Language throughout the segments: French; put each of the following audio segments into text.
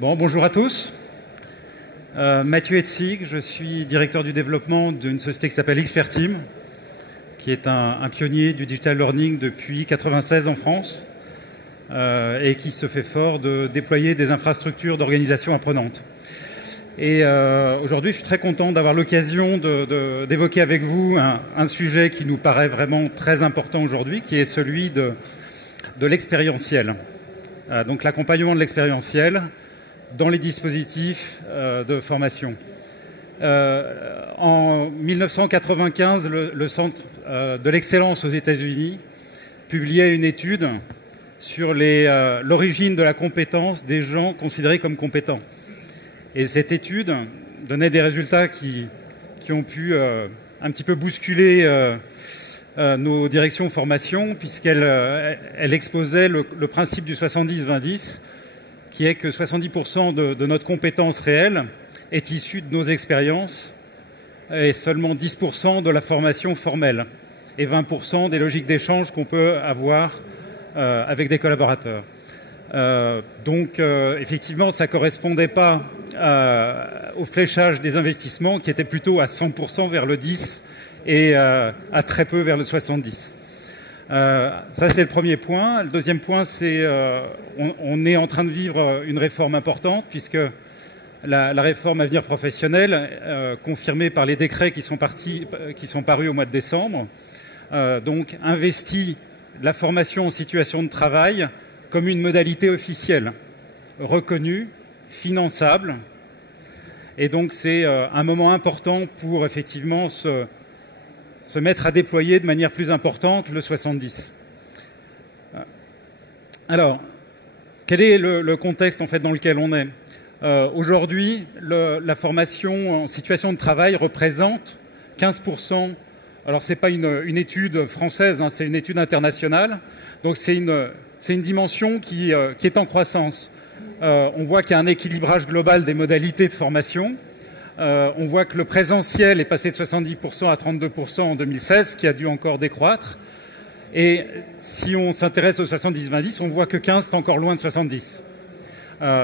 Bonjour à tous. Mathieu Etzig, je suis directeur du développement d'une société qui s'appelle Experteam, qui est un pionnier du digital learning depuis 1996 en France et qui se fait fort de déployer des infrastructures d'organisation apprenante. Et aujourd'hui, je suis très content d'avoir l'occasion d'évoquer avec vous un sujet qui nous paraît vraiment très important aujourd'hui, qui est celui de l'expérientiel. Donc l'accompagnement de l'expérientiel dans les dispositifs de formation. En 1995, le Centre de l'excellence aux États-Unis publiait une étude sur l'origine de la compétence des gens considérés comme compétents. Et cette étude donnait des résultats qui ont pu un petit peu bousculer nos directions formation, puisqu'elle exposait le principe du 70-20-10, qui est que 70% de notre compétence réelle est issue de nos expériences et seulement 10% de la formation formelle et 20% des logiques d'échange qu'on peut avoir avec des collaborateurs. Donc effectivement, ça ne correspondait pas au fléchage des investissements qui était plutôt à 100% vers le 10 et à très peu vers le 70. Ça, c'est le premier point. Le deuxième point, c'est on est en train de vivre une réforme importante puisque la réforme Avenir professionnel, confirmée par les décrets qui sont parus au mois de décembre, donc investit la formation en situation de travail comme une modalité officielle, reconnue, finançable. Et donc, c'est un moment important pour effectivement se mettre à déployer de manière plus importante le 70. Alors, quel est le contexte en fait dans lequel on est? Aujourd'hui, la formation en situation de travail représente 15%. Alors, c'est pas une étude française, hein, c'est une étude internationale. Donc, c'est une dimension qui est en croissance. On voit qu'il y a un équilibrage global des modalités de formation. On voit que le présentiel est passé de 70% à 32% en 2016, qui a dû encore décroître. Et si on s'intéresse au 70-20-10, on voit que 15 est encore loin de 70.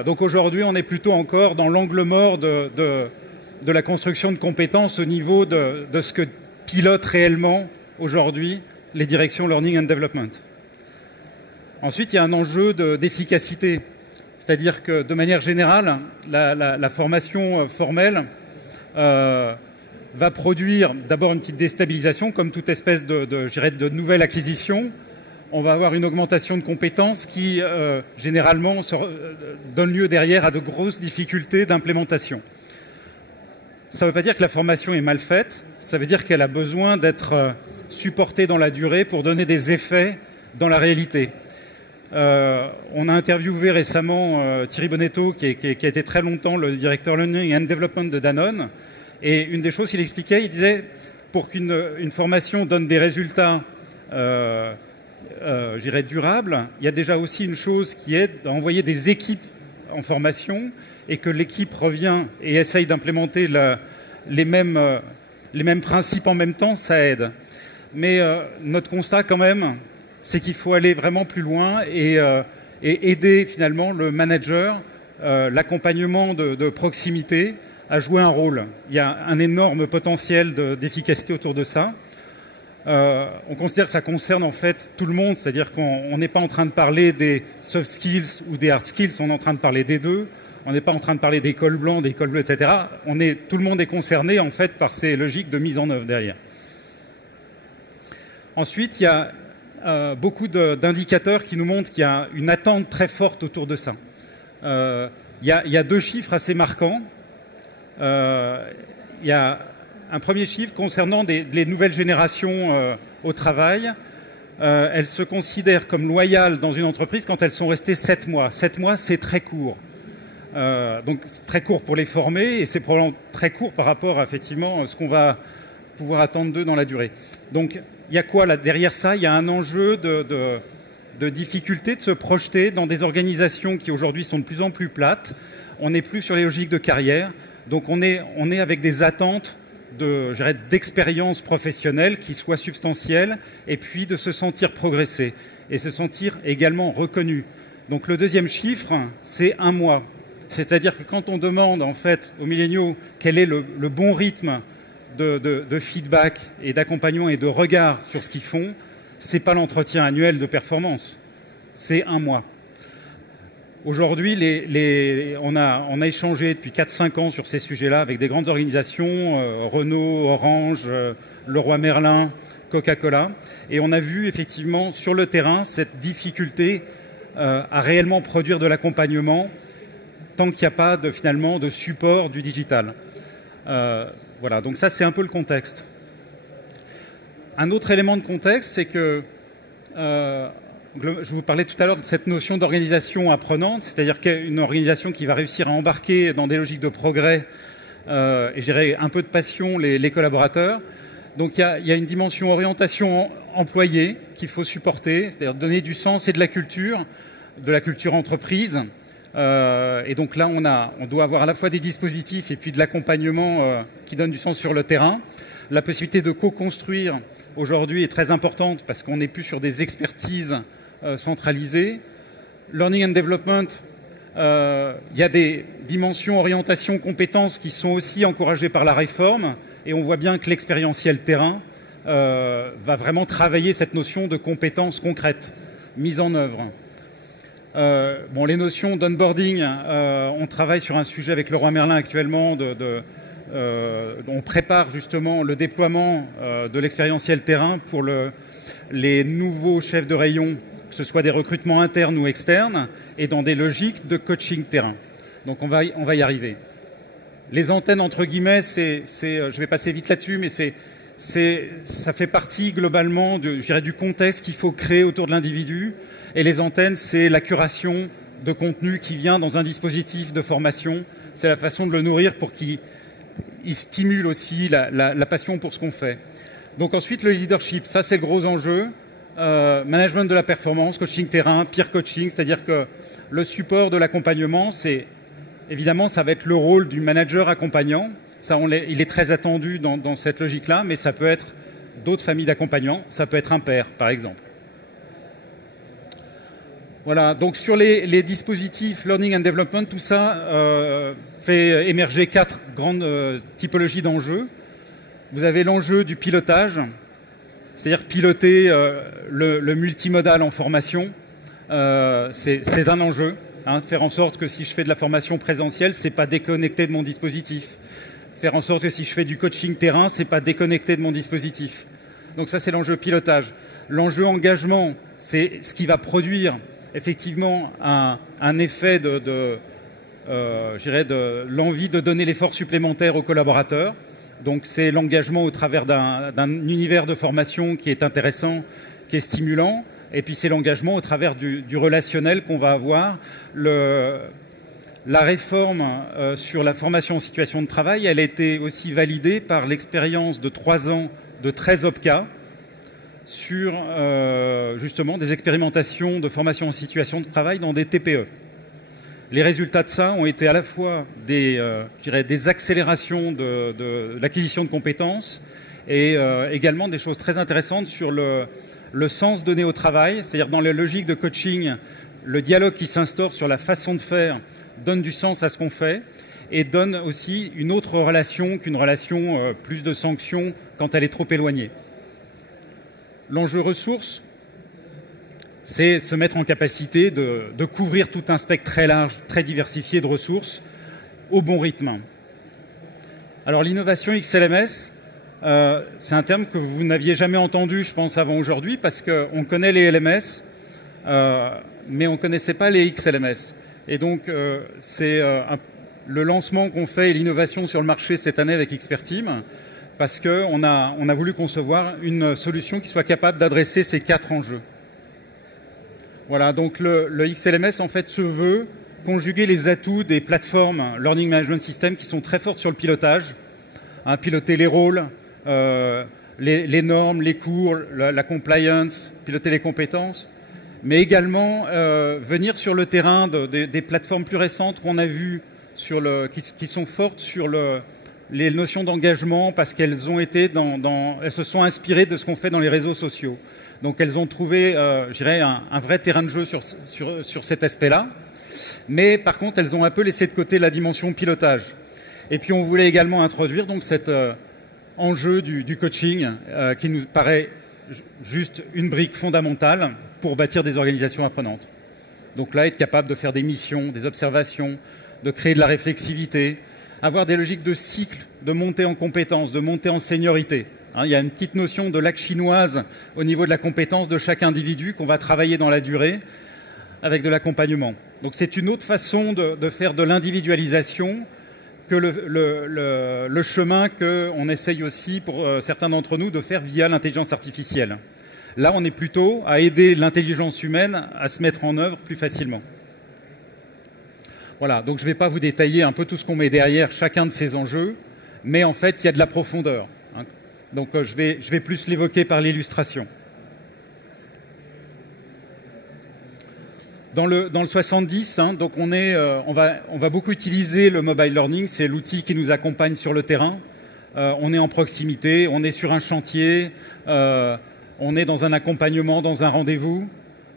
Donc aujourd'hui, on est plutôt encore dans l'angle mort de la construction de compétences au niveau de ce que pilotent réellement aujourd'hui les directions Learning and Development. Ensuite, il y a un enjeu d'efficacité. C'est-à-dire que de manière générale, la formation formelle va produire d'abord une petite déstabilisation, comme toute espèce de nouvelle acquisition. On va avoir une augmentation de compétences qui, généralement, donne lieu derrière à de grosses difficultés d'implémentation. Ça ne veut pas dire que la formation est mal faite, ça veut dire qu'elle a besoin d'être supportée dans la durée pour donner des effets dans la réalité. On a interviewé récemment Thierry Bonetto, qui a été très longtemps le directeur Learning and Development de Danone. Et une des choses qu'il expliquait, il disait, pour qu'une formation donne des résultats, je dirais, durables, il y a déjà aussi une chose qui est d'envoyer des équipes en formation et que l'équipe revient et essaye d'implémenter les mêmes principes en même temps, ça aide. Mais notre constat quand même, c'est qu'il faut aller vraiment plus loin et aider finalement le manager, l'accompagnement de proximité à jouer un rôle. Il y a un énorme potentiel d'efficacité autour de ça. On considère que ça concerne en fait tout le monde, c'est-à-dire qu'on n'est pas en train de parler des soft skills ou des hard skills, on est en train de parler des deux. On n'est pas en train de parler des cols blancs, des cols bleus, etc. Tout le monde est concerné en fait par ces logiques de mise en œuvre derrière. Ensuite, il y a beaucoup d'indicateurs qui nous montrent qu'il y a une attente très forte autour de ça. Il y a deux chiffres assez marquants. Il y a un premier chiffre concernant les nouvelles générations au travail. Elles se considèrent comme loyales dans une entreprise quand elles sont restées 7 mois. 7 mois, c'est très court. Donc c'est très court pour les former et c'est probablement très court par rapport à effectivement ce qu'on va pouvoir attendre d'eux dans la durée. Donc il y a quoi là derrière ça? Il y a un enjeu de difficulté de se projeter dans des organisations qui aujourd'hui sont de plus en plus plates. On n'est plus sur les logiques de carrière. Donc on est avec des attentes d'expérience professionnelle qui soient substantielles et puis de se sentir progresser et se sentir également reconnu. Donc le deuxième chiffre, c'est 1 mois. C'est-à-dire que quand on demande en fait aux milléniaux quel est le bon rythme de feedback et d'accompagnement et de regard sur ce qu'ils font, c'est pas l'entretien annuel de performance, c'est un mois. Aujourd'hui, on a échangé depuis 4-5 ans sur ces sujets-là avec des grandes organisations, Renault, Orange, Leroy Merlin, Coca-Cola, et on a vu effectivement sur le terrain cette difficulté à réellement produire de l'accompagnement tant qu'il n'y a pas finalement de support du digital. Voilà, donc ça c'est un peu le contexte. Un autre élément de contexte, c'est que je vous parlais tout à l'heure de cette notion d'organisation apprenante, c'est-à-dire qu'une organisation qui va réussir à embarquer dans des logiques de progrès et je dirais un peu de passion les collaborateurs. Donc il y a une dimension orientation employée qu'il faut supporter, c'est-à-dire donner du sens et de la culture entreprise. Et donc là, on doit avoir à la fois des dispositifs et puis de l'accompagnement qui donne du sens sur le terrain. La possibilité de co-construire aujourd'hui est très importante parce qu'on n'est plus sur des expertises centralisées. Learning and development, il y a des dimensions orientation, compétences qui sont aussi encouragées par la réforme et on voit bien que l'expérientiel terrain va vraiment travailler cette notion de compétences concrètes, mise en œuvre. Bon, les notions d'onboarding, on travaille sur un sujet avec Leroy Merlin actuellement. On prépare justement le déploiement de l'expérientiel terrain pour les nouveaux chefs de rayon, que ce soit des recrutements internes ou externes, et dans des logiques de coaching terrain. Donc on va y arriver. Les antennes, entre guillemets, je vais passer vite là-dessus, mais ça fait partie globalement je dirais, du contexte qu'il faut créer autour de l'individu. Et les antennes, c'est la curation de contenu qui vient dans un dispositif de formation. C'est la façon de le nourrir pour qu'il stimule aussi la passion pour ce qu'on fait. Donc ensuite, le leadership, ça c'est le gros enjeu. Management de la performance, coaching terrain, peer coaching, c'est-à-dire que le support de l'accompagnement, évidemment, ça va être le rôle du manager accompagnant. Ça, il est très attendu dans cette logique-là, mais ça peut être d'autres familles d'accompagnants. Ça peut être un père, par exemple. Voilà, donc sur les dispositifs Learning and Development, tout ça fait émerger 4 grandes typologies d'enjeux. Vous avez l'enjeu du pilotage, c'est-à-dire piloter le multimodal en formation. C'est un enjeu, hein, faire en sorte que si je fais de la formation présentielle, c'est pas déconnecté de mon dispositif. Faire en sorte que si je fais du coaching terrain, c'est pas déconnecté de mon dispositif. Donc ça, c'est l'enjeu pilotage. L'enjeu engagement, c'est ce qui va produire effectivement un effet de l'envie de donner l'effort supplémentaire aux collaborateurs. Donc c'est l'engagement au travers d'un univers de formation qui est intéressant, qui est stimulant. Et puis c'est l'engagement au travers du relationnel qu'on va avoir. La réforme sur la formation en situation de travail, elle a été aussi validée par l'expérience de 3 ans de 13 OPCA sur justement des expérimentations de formation en situation de travail dans des TPE. Les résultats de ça ont été à la fois des accélérations de l'acquisition de compétences et également des choses très intéressantes sur le sens donné au travail, c'est-à-dire dans la logique de coaching, le dialogue qui s'instaure sur la façon de faire donne du sens à ce qu'on fait et donne aussi une autre relation qu'une relation plus de sanctions quand elle est trop éloignée. L'enjeu ressources, c'est se mettre en capacité de couvrir tout un spectre très large, très diversifié de ressources au bon rythme. Alors l'innovation XLMS, c'est un terme que vous n'aviez jamais entendu, je pense, avant aujourd'hui, parce qu'on connaît les LMS, mais on ne connaissait pas les XLMS. Et donc, c'est le lancement qu'on fait et l'innovation sur le marché cette année avec Expertime, parce qu'on a voulu concevoir une solution qui soit capable d'adresser ces 4 enjeux. Voilà, donc le XLMS, en fait, se veut conjuguer les atouts des plateformes Learning Management System qui sont très fortes sur le pilotage, hein, piloter les rôles, les normes, les cours, la compliance, piloter les compétences, mais également venir sur le terrain des plateformes plus récentes qu'on a vues qui sont fortes sur les notions d'engagement parce qu'elles ont été elles se sont inspirées de ce qu'on fait dans les réseaux sociaux. Donc elles ont trouvé, je dirais, un vrai terrain de jeu sur cet aspect-là. Mais par contre, elles ont un peu laissé de côté la dimension pilotage. Et puis on voulait également introduire donc cet enjeu du coaching qui nous paraît juste une brique fondamentale pour bâtir des organisations apprenantes. Donc là, être capable de faire des missions, des observations, de créer de la réflexivité, avoir des logiques de cycle, de montée en compétences, de montée en seniorité. Il y a une petite notion de lac chinoise au niveau de la compétence de chaque individu qu'on va travailler dans la durée avec de l'accompagnement. Donc c'est une autre façon de faire de l'individualisation que le chemin qu'on essaye aussi pour certains d'entre nous de faire via l'intelligence artificielle. Là, on est plutôt à aider l'intelligence humaine à se mettre en œuvre plus facilement. Voilà, donc je ne vais pas vous détailler un peu tout ce qu'on met derrière chacun de ces enjeux, mais en fait, il y a de la profondeur. Donc je vais plus l'évoquer par l'illustration. Dans le 70, donc on va beaucoup utiliser le mobile learning, c'est l'outil qui nous accompagne sur le terrain. On est en proximité, on est sur un chantier, on est dans un accompagnement, dans un rendez-vous.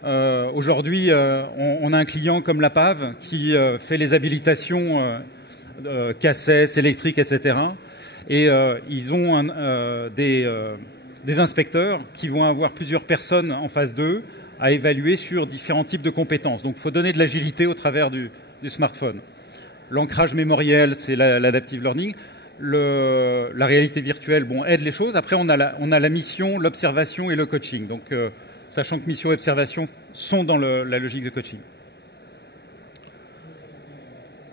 Aujourd'hui, on a un client comme la PAV qui fait les habilitations CACES, électriques, etc. Et ils ont des inspecteurs qui vont avoir plusieurs personnes en face d'eux à évaluer sur différents types de compétences. Donc il faut donner de l'agilité au travers du smartphone. L'ancrage mémoriel, c'est l'adaptive learning. La réalité virtuelle, bon, aide les choses. Après, on a la mission, l'observation et le coaching. Donc, sachant que mission et observation sont dans la logique de coaching.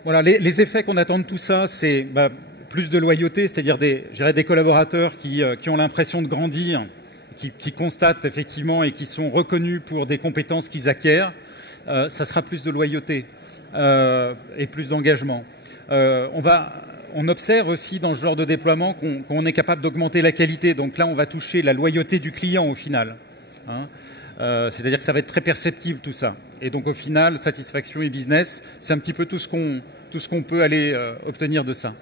Voilà, les effets qu'on attend de tout ça, c'est plus de loyauté, c'est-à-dire des collaborateurs qui ont l'impression de grandir, qui constatent effectivement et qui sont reconnus pour des compétences qu'ils acquièrent. Ça sera plus de loyauté et plus d'engagement. On observe aussi dans ce genre de déploiement qu'on est capable d'augmenter la qualité. Donc là, on va toucher la loyauté du client au final. C'est-à-dire que ça va être très perceptible tout ça. Et donc au final, satisfaction et business, c'est un petit peu tout ce qu'on peut aller obtenir de ça.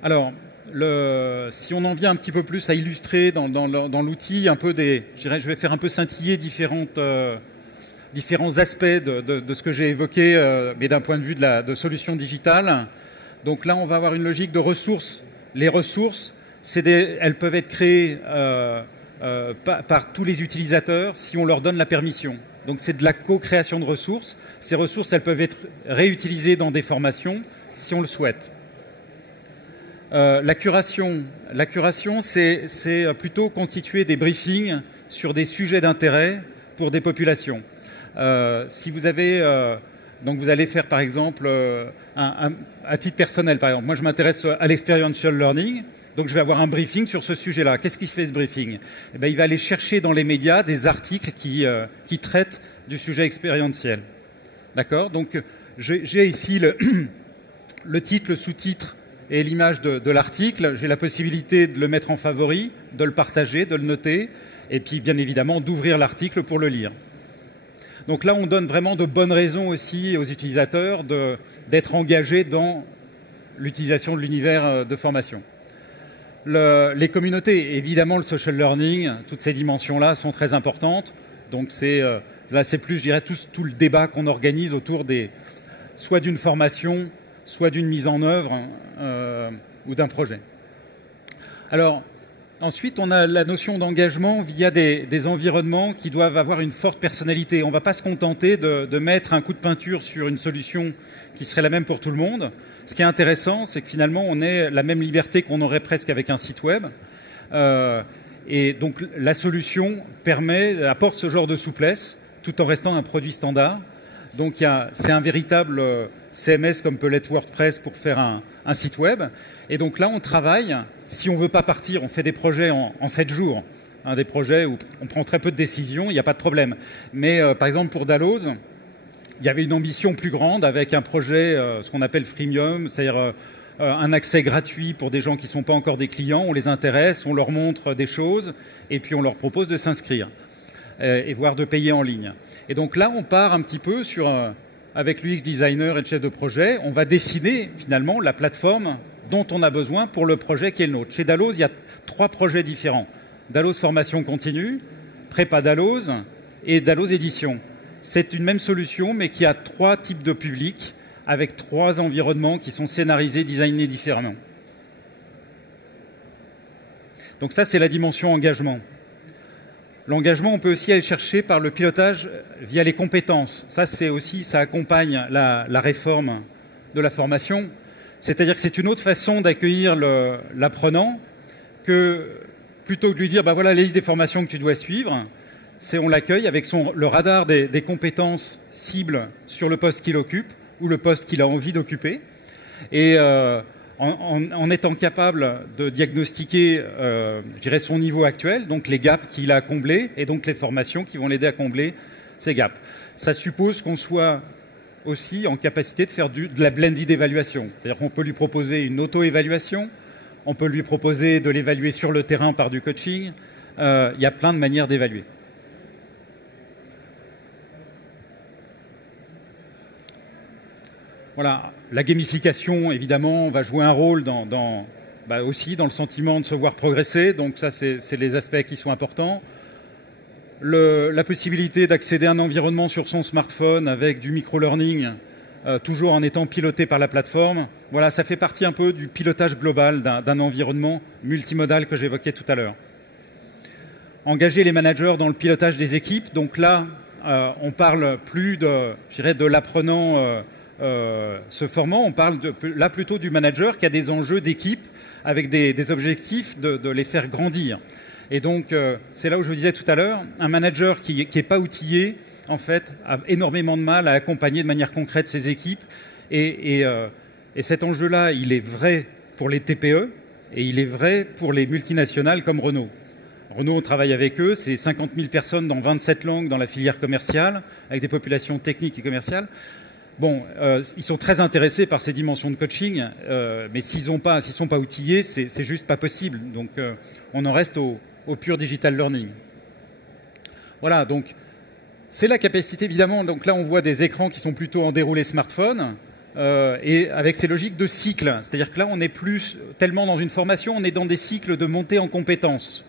Alors, si on en vient un petit peu plus à illustrer dans l'outil un peu je vais faire un peu scintiller différents aspects de ce que j'ai évoqué, mais d'un point de vue de solutions digitales. Donc là, on va avoir une logique de ressources. Les ressources, elles peuvent être créées par tous les utilisateurs si on leur donne la permission. Donc c'est de la co-création de ressources. Ces ressources, elles peuvent être réutilisées dans des formations si on le souhaite. La curation, c'est plutôt constituer des briefings sur des sujets d'intérêt pour des populations. Si vous avez, donc vous allez faire par exemple, à titre personnel par exemple, moi je m'intéresse à l'experiential learning, donc je vais avoir un briefing sur ce sujet-là. Qu'est-ce qu'il fait ce briefing? Eh bien, il va aller chercher dans les médias des articles qui traitent du sujet expérientiel. D'accord? Donc j'ai ici le titre, le sous-titre et l'image de l'article. J'ai la possibilité de le mettre en favori, de le partager, de le noter, et puis bien évidemment d'ouvrir l'article pour le lire. Donc là, on donne vraiment de bonnes raisons aussi aux utilisateurs d'être engagés dans l'utilisation de l'univers de formation. Les communautés, évidemment, le social learning, toutes ces dimensions-là sont très importantes. Donc là, c'est plus, je dirais, tout le débat qu'on organise autour soit d'une formation, soit d'une mise en œuvre ou d'un projet. Alors, ensuite, on a la notion d'engagement via des environnements qui doivent avoir une forte personnalité. On ne va pas se contenter de mettre un coup de peinture sur une solution qui serait la même pour tout le monde. Ce qui est intéressant, c'est que finalement, on ait la même liberté qu'on aurait presque avec un site web. Et donc, la solution apporte ce genre de souplesse, tout en restant un produit standard. Donc, c'est un véritable CMS comme peut l'être WordPress pour faire un site web. Et donc là, on travaille. Si on ne veut pas partir, on fait des projets en 7 jours. Des projets où on prend très peu de décisions, il n'y a pas de problème. Mais par exemple, pour Dalloz, il y avait une ambition plus grande avec un projet, ce qu'on appelle freemium, c'est-à-dire un accès gratuit pour des gens qui ne sont pas encore des clients. On les intéresse, on leur montre des choses et puis on leur propose de s'inscrire et voire de payer en ligne. Et donc là, on part un petit peu avec l'UX designer et le chef de projet, on va dessiner finalement la plateforme dont on a besoin pour le projet qui est le nôtre. Chez Dalloz, il y a 3 projets différents. Dalloz Formation Continue, Prépa Dalloz et Dalloz Édition. C'est une même solution, mais qui a 3 types de publics, avec 3 environnements qui sont scénarisés, designés différemment. Donc ça, c'est la dimension engagement. L'engagement, on peut aussi aller chercher par le pilotage via les compétences. Ça, c'est aussi, ça accompagne la réforme de la formation. C'est-à-dire que c'est une autre façon d'accueillir l'apprenant que plutôt que de lui dire, bah voilà les listes des formations que tu dois suivre, on l'accueille avec le radar des compétences cibles sur le poste qu'il occupe ou le poste qu'il a envie d'occuper. Et en étant capable de diagnostiquer, je dirais, son niveau actuel, donc les gaps qu'il a à combler, et donc les formations qui vont l'aider à combler ces gaps. Ça suppose qu'on soit aussi en capacité de faire de la blended évaluation. C'est-à-dire qu'on peut lui proposer une auto-évaluation, on peut lui proposer de l'évaluer sur le terrain par du coaching. Il y a plein de manières d'évaluer. Voilà, la gamification, évidemment, va jouer un rôle aussi dans le sentiment de se voir progresser. Donc ça, c'est les aspects qui sont importants. La possibilité d'accéder à un environnement sur son smartphone avec du micro-learning, toujours en étant piloté par la plateforme. Voilà, ça fait partie un peu du pilotage global d'un environnement multimodal que j'évoquais tout à l'heure. Engager les managers dans le pilotage des équipes. Donc là, on parle plus de l'apprenant se formant, on parle là plutôt du manager qui a des enjeux d'équipe avec des objectifs de les faire grandir. Et donc, c'est là où je vous disais tout à l'heure, un manager qui n'est pas outillé, en fait, a énormément de mal à accompagner de manière concrète ses équipes. Et cet enjeu-là, il est vrai pour les TPE et il est vrai pour les multinationales comme Renault. Renault, on travaille avec eux, c'est 50 000 personnes dans 27 langues dans la filière commerciale, avec des populations techniques et commerciales. Bon, ils sont très intéressés par ces dimensions de coaching, mais s'ils sont pas outillés, c'est juste pas possible. Donc, on en reste au pur digital learning. Voilà, donc c'est la capacité, évidemment. Donc là, on voit des écrans qui sont plutôt en déroulé smartphone, et avec ces logiques de cycle. C'est-à-dire que là, on n'est plus tellement dans une formation, on est dans des cycles de montée en compétences.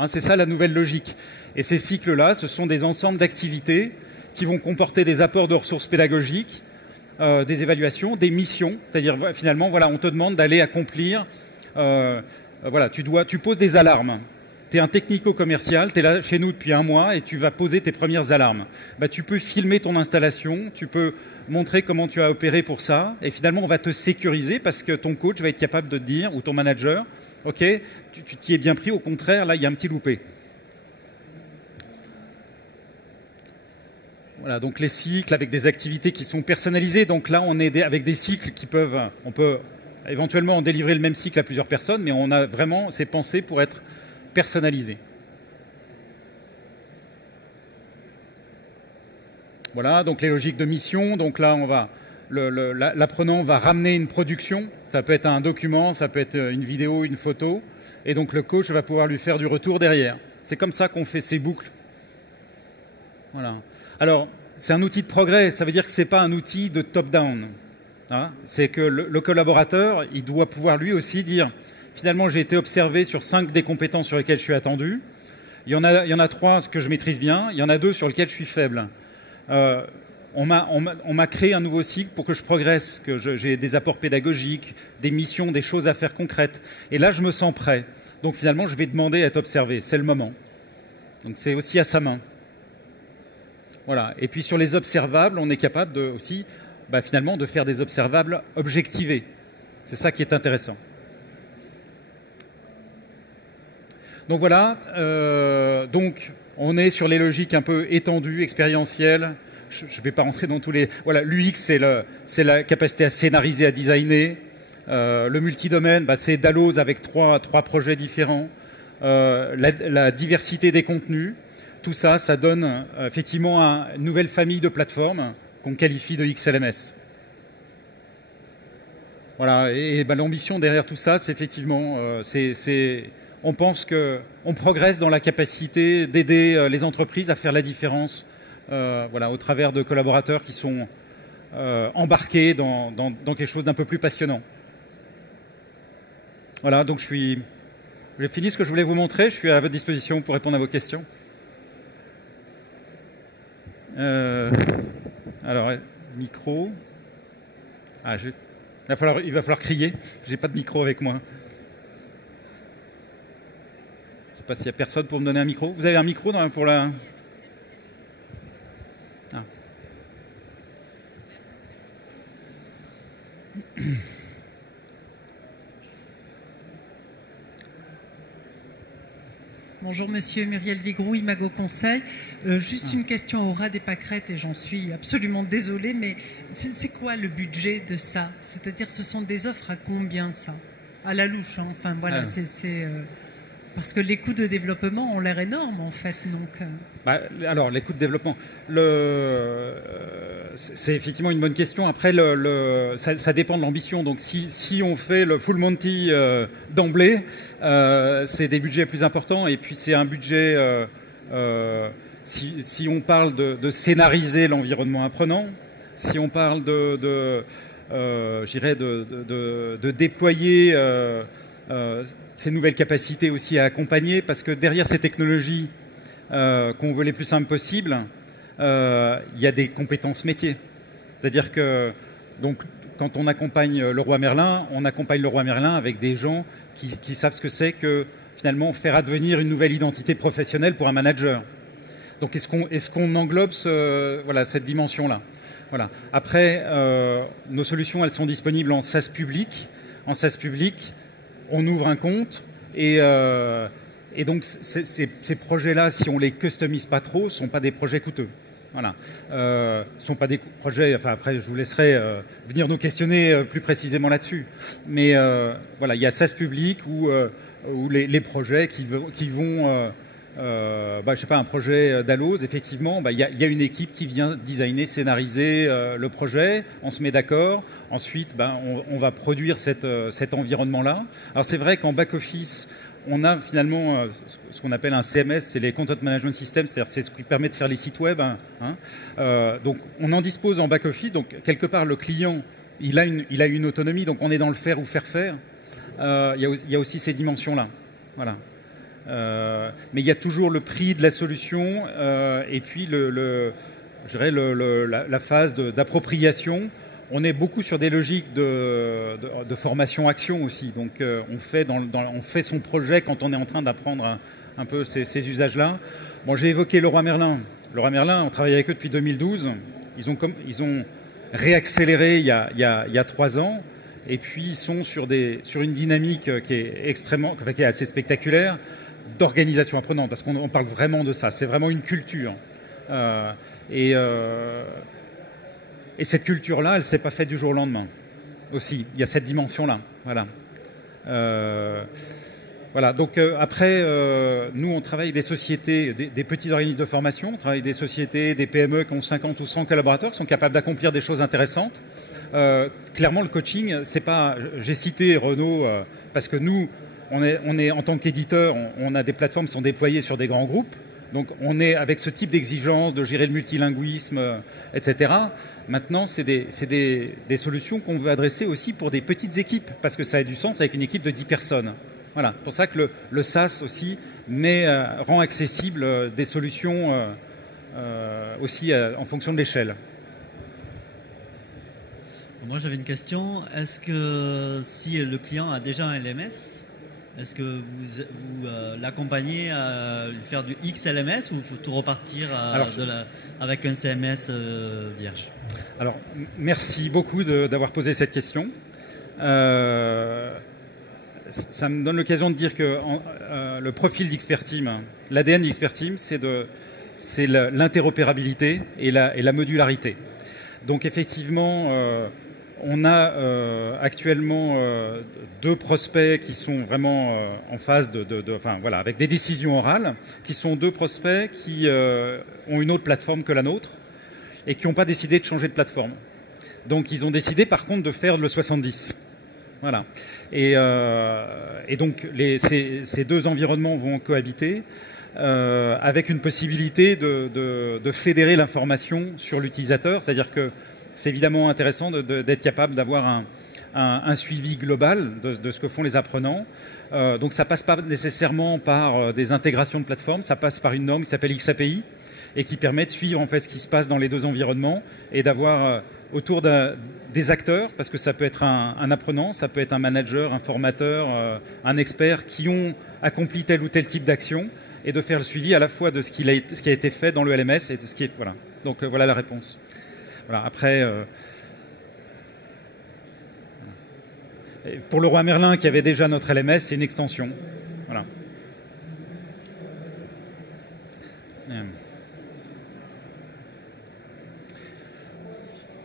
Hein, c'est ça la nouvelle logique. Et ces cycles-là, ce sont des ensembles d'activités qui vont comporter des apports de ressources pédagogiques, des évaluations, des missions. C'est-à-dire, finalement, voilà, on te demande d'aller accomplir. Voilà, tu poses des alarmes. Tu es un technico-commercial, tu es là chez nous depuis 1 mois et tu vas poser tes premières alarmes. Bah, tu peux filmer ton installation, tu peux montrer comment tu as opéré pour ça, et finalement on va te sécuriser parce que ton coach va être capable de te dire, ou ton manager, ok, tu t'y es bien pris, au contraire, là il y a un petit loupé. Voilà, donc les cycles avec des activités qui sont personnalisées. Donc là, on est avec des cycles on peut éventuellement en délivrer le même cycle à plusieurs personnes, mais on a vraiment ces pensées pour être personnalisé. Voilà, donc les logiques de mission. Donc là, l'apprenant va ramener une production. Ça peut être un document, ça peut être une vidéo, une photo. Et donc le coach va pouvoir lui faire du retour derrière. C'est comme ça qu'on fait ces boucles. Voilà. Alors, c'est un outil de progrès. Ça veut dire que ce n'est pas un outil de top-down. Hein, c'est que le collaborateur, il doit pouvoir lui aussi dire... Finalement, j'ai été observé sur 5 des compétences sur lesquelles je suis attendu. Il y en a 3 que je maîtrise bien. Il y en a 2 sur lesquelles je suis faible. On m'a créé un nouveau cycle pour que je progresse, que j'ai des apports pédagogiques, des missions, des choses à faire concrètes. Et là, je me sens prêt. Donc finalement, je vais demander à être observé. C'est le moment. Donc c'est aussi à sa main. Voilà. Et puis sur les observables, on est capable aussi, finalement, de faire des observables objectivés. C'est ça qui est intéressant. Donc voilà, donc on est sur les logiques un peu étendues, expérientielles. Je ne vais pas rentrer dans tous les... Voilà, l'UX, c'est la capacité à scénariser, à designer. Le multidomaine, c'est Dalloz avec trois projets différents. La diversité des contenus. Tout ça, ça donne effectivement une nouvelle famille de plateformes qu'on qualifie de XLMS. Voilà, et l'ambition derrière tout ça, c'est effectivement... On pense qu'on progresse dans la capacité d'aider les entreprises à faire la différence voilà, au travers de collaborateurs qui sont embarqués dans quelque chose d'un peu plus passionnant. Voilà, donc j'ai fini ce que je voulais vous montrer. Je suis à votre disposition pour répondre à vos questions. Alors, micro. Ah, il va falloir crier. J'ai pas de micro avec moi. Je sais pas s'il y a personne pour me donner un micro. Vous avez un micro pour la... Ah. Bonjour Monsieur, Muriel Vigroux, Imago Conseil. Juste une question au ras des pâquerettes, et j'en suis absolument désolée, mais c'est quoi le budget de ça? C'est-à-dire, ce sont des offres à combien, ça? À la louche, hein. Enfin voilà, parce que les coûts de développement ont l'air énormes en fait. Donc, alors, les coûts de développement, c'est effectivement une bonne question. Après, ça dépend de l'ambition. Donc, si on fait le full Monty d'emblée, c'est des budgets plus importants. Et puis, c'est un budget, si on parle de scénariser l'environnement apprenant, si on parle de déployer ces nouvelles capacités aussi à accompagner, parce que derrière ces technologies qu'on veut les plus simples possibles, il y a des compétences métiers. C'est-à-dire que donc, quand on accompagne le roi Merlin, on accompagne le roi Merlin avec des gens qui savent ce que c'est que finalement faire advenir une nouvelle identité professionnelle pour un manager. Donc est-ce qu'on englobe cette dimension-là? Voilà. Après, nos solutions, elles sont disponibles en SaaS public. En SaaS public, on ouvre un compte et donc ces projets-là, si on les customise pas trop, ne sont pas des projets coûteux. Voilà. Sont pas des projets. Enfin après, je vous laisserai venir nous questionner plus précisément là-dessus. Mais voilà, il y a SaaS public où les projets qui vont je sais pas, un projet d'Alloz, effectivement, il y a une équipe qui vient designer, scénariser le projet, on se met d'accord, ensuite on va produire cet environnement-là. Alors c'est vrai qu'en back-office, on a finalement ce qu'on appelle un CMS, c'est les Content Management System, c'est-à-dire c'est ce qui permet de faire les sites web. Donc on en dispose en back-office, donc quelque part le client, il a une autonomie, donc on est dans le faire ou faire. Il y a aussi ces dimensions-là. Voilà. Mais il y a toujours le prix de la solution et puis la phase d'appropriation. On est beaucoup sur des logiques de formation-action aussi. Donc on fait son projet quand on est en train d'apprendre un peu ces usages-là. Bon, j'ai évoqué le roi Merlin. Le roi Merlin, on travaille avec eux depuis 2012. Ils ont réaccéléré il y a 3 ans. Et puis ils sont sur une dynamique qui est assez spectaculaire, d'organisation apprenante, parce qu'on parle vraiment de ça. C'est vraiment une culture. Et cette culture-là, elle ne s'est pas faite du jour au lendemain. Aussi, il y a cette dimension-là. Voilà. Voilà. Donc après, nous, on travaille avec des sociétés, des petits organismes de formation. On travaille avec des sociétés, des PME qui ont 50 ou 100 collaborateurs, qui sont capables d'accomplir des choses intéressantes. Clairement, le coaching, c'est pas... J'ai cité Renault parce que nous, on est en tant qu'éditeur, on a des plateformes qui sont déployées sur des grands groupes. Donc on est avec ce type d'exigence de gérer le multilinguisme, etc. Maintenant, c'est des solutions qu'on veut adresser aussi pour des petites équipes, parce que ça a du sens avec une équipe de 10 personnes. Voilà, c'est pour ça que le SaaS aussi rend accessible des solutions aussi en fonction de l'échelle. Moi, j'avais une question. Est-ce que si le client a déjà un LMS, est-ce que vous l'accompagnez à faire du XLMS ou il faut tout repartir avec un CMS vierge? Alors, merci beaucoup d'avoir posé cette question. Ça me donne l'occasion de dire que le profil d'Expertime, l'ADN d'Expertime, c'est l'interopérabilité et la modularité. Donc effectivement, on a actuellement 2 prospects qui sont vraiment en phase avec des décisions orales, qui sont 2 prospects qui ont une autre plateforme que la nôtre et qui n'ont pas décidé de changer de plateforme. Donc ils ont décidé par contre de faire le 70. Voilà. Et donc ces 2 environnements vont cohabiter avec une possibilité de fédérer l'information sur l'utilisateur, c'est-à-dire que c'est évidemment intéressant d'être capable d'avoir un suivi global de ce que font les apprenants. Donc ça passe pas nécessairement par des intégrations de plateformes, ça passe par une norme qui s'appelle XAPI et qui permet de suivre en fait ce qui se passe dans les deux environnements et d'avoir autour des acteurs, parce que ça peut être un apprenant, ça peut être un manager, un formateur, un expert qui ont accompli tel ou tel type d'action, et de faire le suivi à la fois de ce qui a été fait dans le LMS et de ce qui est... Voilà. Donc voilà la réponse. Voilà. Après, pour le Roi Merlin qui avait déjà notre LMS, c'est une extension. Voilà.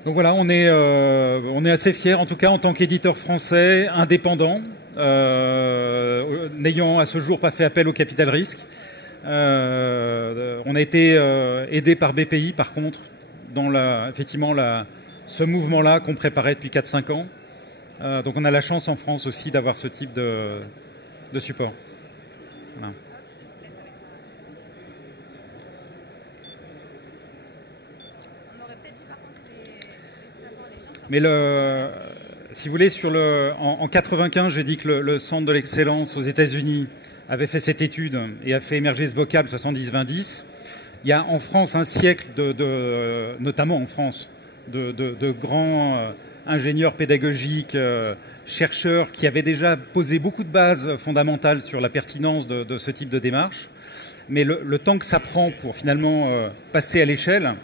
Donc voilà, on est assez fiers, en tout cas en tant qu'éditeur français indépendant, n'ayant à ce jour pas fait appel au capital risque. On a été aidé par BPI, par contre, dans effectivement ce mouvement-là qu'on préparait depuis 4-5 ans. Donc on a la chance en France aussi d'avoir ce type de support. Voilà. Mais si vous voulez, en 95, j'ai dit que le centre de l'excellence aux États-Unis avait fait cette étude et a fait émerger ce vocable 70-20-10. Il y a en France un siècle, notamment en France, de grands ingénieurs pédagogiques, chercheurs qui avaient déjà posé beaucoup de bases fondamentales sur la pertinence de ce type de démarche. Mais le temps que ça prend pour finalement passer à l'échelle,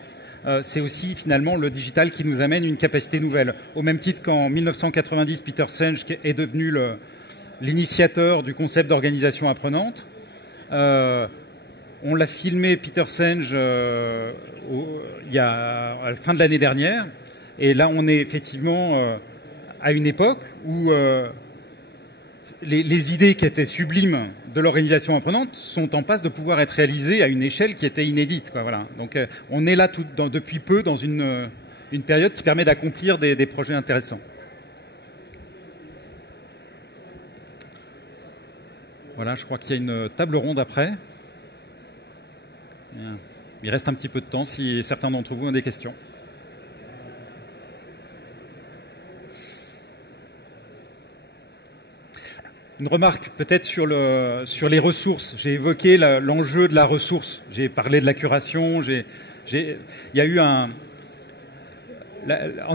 c'est aussi finalement le digital qui nous amène une capacité nouvelle. Au même titre qu'en 1990, Peter Senge est devenu l'initiateur du concept d'organisation apprenante. On l'a filmé, Peter Senge, à la fin de l'année dernière. Et là, on est effectivement à une époque où les idées qui étaient sublimes de l'organisation apprenante sont en passe de pouvoir être réalisées à une échelle qui était inédite, quoi, voilà. Donc on est là depuis peu dans une période qui permet d'accomplir des projets intéressants. Voilà, je crois qu'il y a une table ronde après. Il reste un petit peu de temps si certains d'entre vous ont des questions. Une remarque peut-être sur les ressources. J'ai évoqué l'enjeu de la ressource. J'ai parlé de la curation. Il y a eu en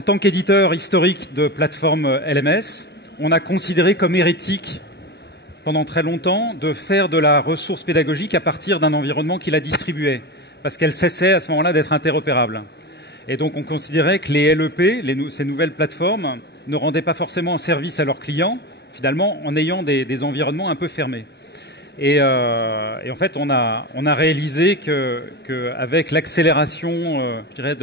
tant qu'éditeur historique de plateforme LMS, on a considéré comme hérétique pendant très longtemps de faire de la ressource pédagogique à partir d'un environnement qui la distribuait, parce qu'elle cessait à ce moment-là d'être interopérable. Et donc on considérait que les LEP, ces nouvelles plateformes, ne rendaient pas forcément service à leurs clients, finalement, en ayant des environnements un peu fermés. Et en fait, on a réalisé qu'avec l'accélération, je dirais,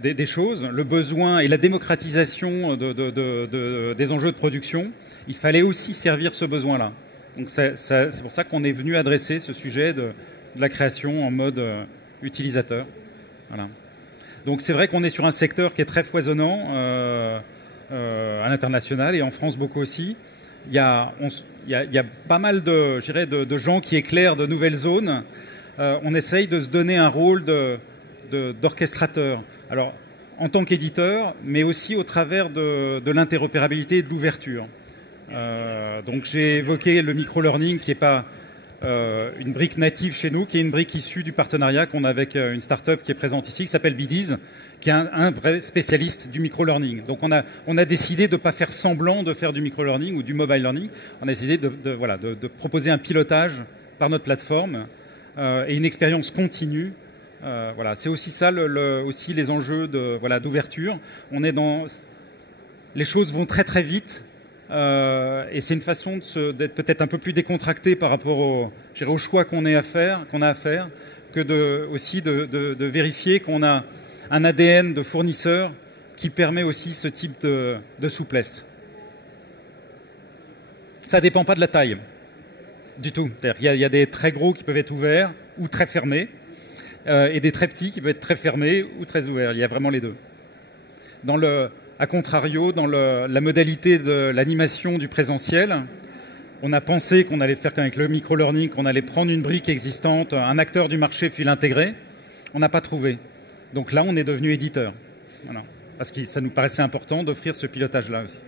des choses, le besoin et la démocratisation des enjeux de production, il fallait aussi servir ce besoin-là. Donc c'est pour ça qu'on est venu adresser ce sujet de la création en mode utilisateur. Voilà. Donc c'est vrai qu'on est sur un secteur qui est très foisonnant, à l'international et en France beaucoup aussi. Il y a pas mal de gens qui éclairent de nouvelles zones. On essaye de se donner un rôle d'orchestrateur. Alors, en tant qu'éditeur, mais aussi au travers de l'interopérabilité et de l'ouverture. Donc j'ai évoqué le micro-learning qui n'est pas une brique native chez nous, qui est une brique issue du partenariat qu'on a avec une start-up qui est présente ici, qui s'appelle Bidiz, qui est un vrai spécialiste du micro-learning. Donc on a décidé de ne pas faire semblant de faire du micro-learning ou du mobile learning. On a décidé de proposer un pilotage par notre plateforme et une expérience continue. Voilà, c'est aussi ça, aussi les enjeux d'ouverture. Les choses vont très très vite. Et c'est une façon d'être peut-être un peu plus décontracté par rapport au choix qu'on a à faire, que aussi de vérifier qu'on a un ADN de fournisseur qui permet aussi ce type de souplesse. Ça ne dépend pas de la taille du tout. Il y a des très gros qui peuvent être ouverts ou très fermés et des très petits qui peuvent être très fermés ou très ouverts. Il y a vraiment les deux. A contrario, dans la modalité de l'animation du présentiel, on a pensé qu'on allait faire qu'avec le micro-learning, qu'on allait prendre une brique existante, un acteur du marché, puis l'intégrer. On n'a pas trouvé. Donc là, on est devenu éditeur. Voilà. Parce que ça nous paraissait important d'offrir ce pilotage-là aussi.